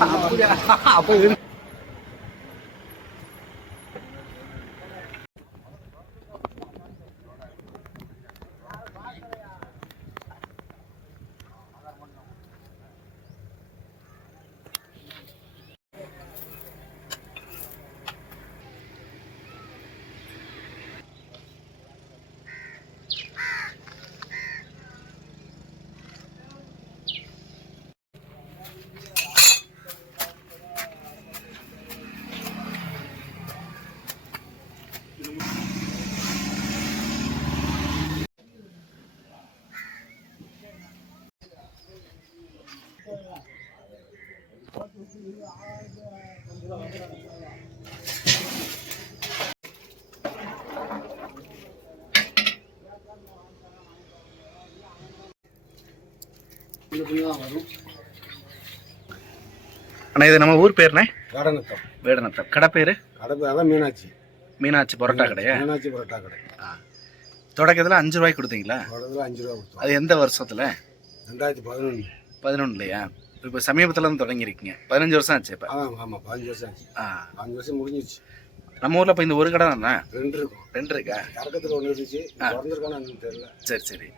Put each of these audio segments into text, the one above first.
ตามผู้ அண்ணா இது நம்ம ஊர் பேர்ண்ணே? கடனத்தம் வேடநத்தம். கடை பேர்? கடை அதான் மீனாட்சி. மீனாட்சி பரோட்டா கடையா? மீனாட்சி பரோட்டா கடை. தொடக்கத்தில் அஞ்சு ரூபாய்க்கு கொடுத்தீங்களா? தொடர்ந்து அஞ்சு ரூபா கொடுத்தோம். அது எந்த வருஷத்தில்? ரெண்டாயிரத்தி பதினொன்று பதினொன்றுலையா இப்போ சமீபத்தில் இருந்து தொடங்கியிருக்கீங்க. பதினஞ்சு வருஷம் ஆச்சு இப்போ. ஆமாம் பதினஞ்சு வருஷம் ஆச்சு. ஆ. பதினஞ்சு வருஷம் முடிஞ்சிருச்சு. நம்ம ஊரில் இப்போ இந்த ஒரு கடை தானே? ரெண்டு இருக்கும். ரெண்டு இருக்கா? இறக்கத்தில் ஒன்று இருந்துச்சு. திறந்துருக்கானு எனக்கு தெரியல. சரி சரி.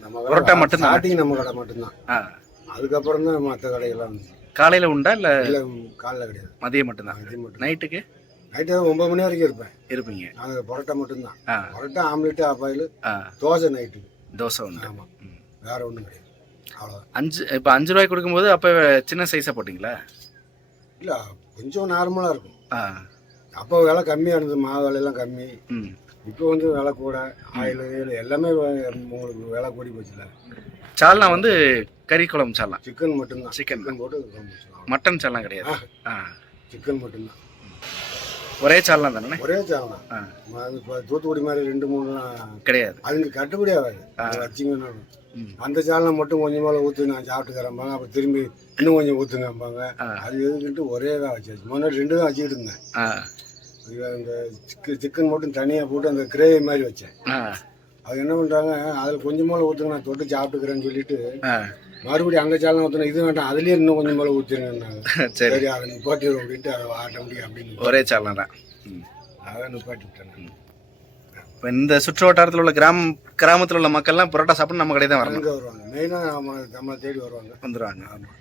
நம்ம பரோட்டா மட்டும்தான். ஸ்டார்டிங் நம்ம கடை மட்டும்தான். ஆ. அதுக்கப்புறம் தான் மற்ற இருந்துச்சு காலையில் உண்டா இல்லை இல்லை காலைல கிடையாது. மதியம் மட்டும்தான்? இது மட்டும் நைட்டுக்கு? நைட்டு ஒன்பது மணி வரைக்கும் இருப்பேன். இருப்பீங்க. நாங்கள் பரோட்டா மட்டும்தான். பரோட்டா ஆம்லெட்டு ஆப்பாயில் ஆ. தோசை நைட்டுக்கு. தோசை உண்டு. ஆமாம். வேற ஒன்றும் கிடையாது. அவ்வளோதான் அஞ்சு இப்போ அஞ்சு ரூபாய்க்கு கொடுக்கும்போது அப்போ சின்ன சைஸாக போட்டிங்களா? இல்லை கொஞ்சம் நார்மலாக இருக்கும். ஆ. அப்போ விலை கம்மியாக இருந்தது மாவு விலையெல்லாம் கம்மி. ம். இப்போ வந்து விலை கூட ஆயில் கீயில் எல்லாமே உங்களுக்கு விலை கூடி போச்சுல. சால்னா வந்து கறி குழம்பு சால்னா. சிக்கன் மட்டும்தான். சிக்கன் போட்டு. மட்டன் சால்னா கிடையாது. ஆ. சிக்கன் மட்டும்தான். ஒரே சால்னா தானே? ஒரே சாலம் ஆ. இப்போ தூத்துக்குடி மாதிரி ரெண்டு மூணுலாம் கிடையாது. அதுங்க கட்டுப்படி ஆகாது. வச்சிங்கன்னா ம். அந்த சாலம் மட்டும் கொஞ்சம் மேலே ஊற்றி நான் சாப்பிட்டுக்கிறேன்பாங்க அப்புறம் திரும்பி இன்னும் கொஞ்சம் ஊற்றுங்கம்பாங்க. அது எதுக்கிட்டு ஒரே தான் வச்சாச்சு. முன்னாடி ரெண்டு தான் வச்சுக்கிட்டு இருந்தேன். அந்த சிக்கு சிக்கன் மட்டும் தனியாக போட்டு அந்த கிரேவி மாதிரி வச்சேன். அது என்ன பண்ணுறாங்க அதில் கொஞ்சம் மேலே ஊற்றுங்க நான் தொட்டு சாப்பிட்டுக்கிறேன்னு சொல்லிட்டு மறுபடியும் அங்கே சாலம் ஊற்றினா இது வேண்டாம் அதுலேயே இன்னும் கொஞ்சம் மேலே ஊற்றிருங்கன்னாங்க சரி. சரி அதை நிப்பாட்டிடுவோம் அப்படின்ட்டு அதை ஆட்டோமேட்டிக் அப்படின்னு. ஒரே சால்னா தான். அதை நிப்பாட்டி விட்டேன் இப்போ இந்த சுற்று வட்டாரத்தில் உள்ள கிராம கிராமத்தில் உள்ள மக்கள்லாம் பரோட்டா சாப்பிட்டு நம்ம கடை தான் வரணும் அங்கே வருவாங்க. மெயினாக நம்ம நம்ம தேடி வருவாங்க. வந்துடுவாங்க ஆமாம்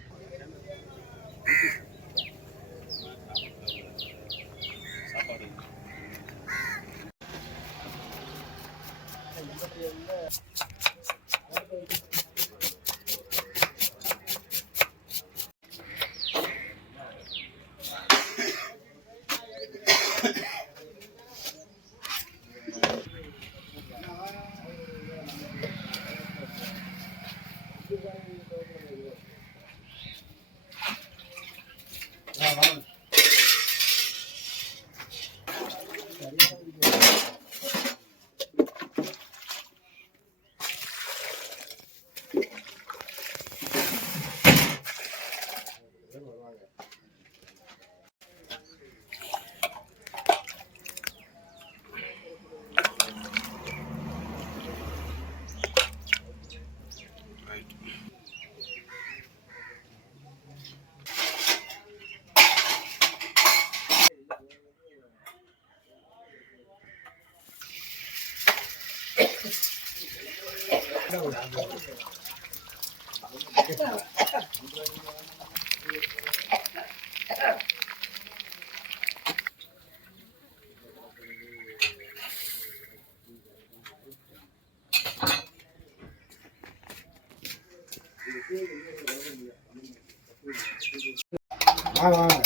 来来来。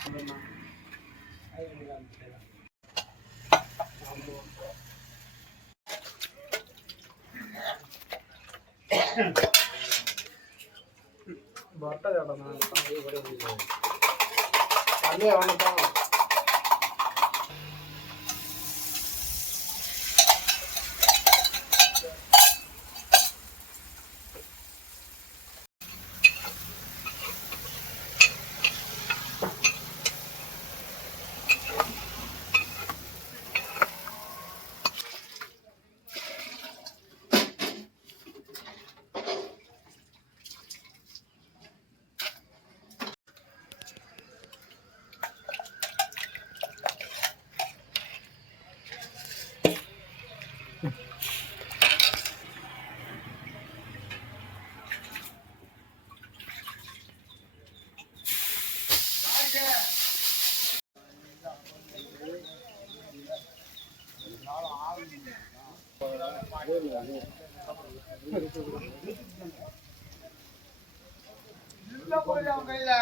கொடுக்கலாம் ബട്ട ചേട്ടാ അല്ലേ അവനെത്താ வாங்க வாங்க கையில